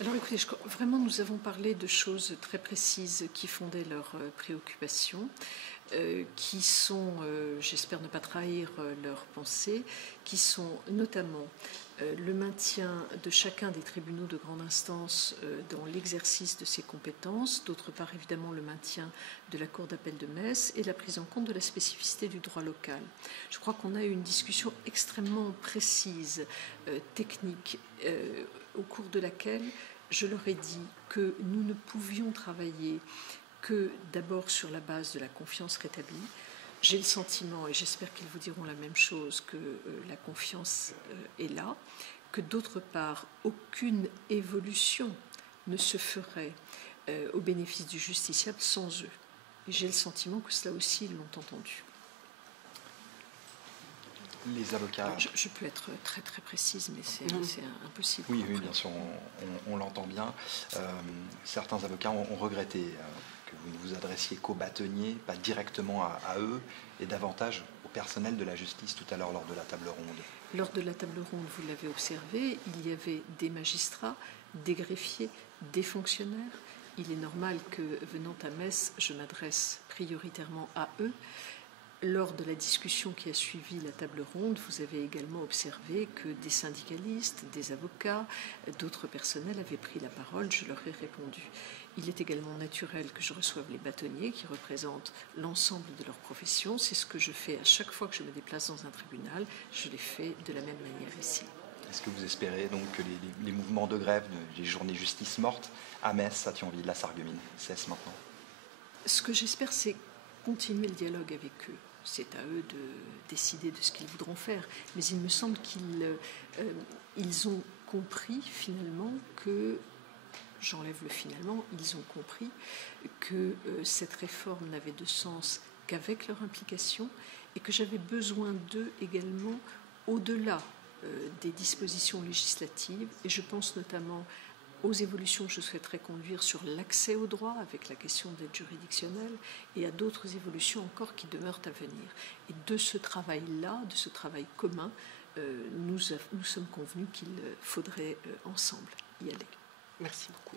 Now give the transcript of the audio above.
Alors écoutez, vraiment nous avons parlé de choses très précises qui fondaient leurs préoccupations, qui sont, j'espère ne pas trahir leurs pensées, qui sont notamment le maintien de chacun des tribunaux de grande instance dans l'exercice de ses compétences, d'autre part évidemment le maintien de la Cour d'appel de Metz et la prise en compte de la spécificité du droit local. Je crois qu'on a eu une discussion extrêmement précise, technique, au cours de laquelle je leur ai dit que nous ne pouvions travailler que d'abord sur la base de la confiance rétablie. J'ai le sentiment, et j'espère qu'ils vous diront la même chose, que la confiance est là, que d'autre part, aucune évolution ne se ferait au bénéfice du justiciable sans eux. Et j'ai le sentiment que cela aussi, ils l'ont entendu. Les avocats... Alors, je peux être très très précise, mais c'est impossible. Oui, oui, bien sûr, on l'entend bien. Certains avocats ont regretté que vous ne vous adressiez qu'aux bâtonniers, pas directement à eux, et davantage au personnel de la justice tout à l'heure lors de la table ronde. Lors de la table ronde, vous l'avez observé, il y avait des magistrats, des greffiers, des fonctionnaires. Il est normal que, venant à Metz, je m'adresse prioritairement à eux. Lors de la discussion qui a suivi la table ronde, vous avez également observé que des syndicalistes, des avocats, d'autres personnels avaient pris la parole, je leur ai répondu. Il est également naturel que je reçoive les bâtonniers qui représentent l'ensemble de leur profession. C'est ce que je fais à chaque fois que je me déplace dans un tribunal. Je l'ai fait de la même manière ici. Est-ce que vous espérez donc que les mouvements de grève, les journées justice mortes à Metz, à Thionville, la Sarreguemines, cessent maintenant? Ce que j'espère, c'est continuer le dialogue avec eux. C'est à eux de décider de ce qu'ils voudront faire. Mais il me semble qu'ils ont compris finalement que, j'enlève le finalement, ils ont compris que cette réforme n'avait de sens qu'avec leur implication et que j'avais besoin d'eux également au-delà des dispositions législatives. Et je pense notamment aux évolutions que je souhaiterais conduire sur l'accès au droit avec la question d'aide juridictionnelle et à d'autres évolutions encore qui demeurent à venir. Et de ce travail-là, de ce travail commun, nous sommes convenus qu'il faudrait ensemble y aller. Merci beaucoup.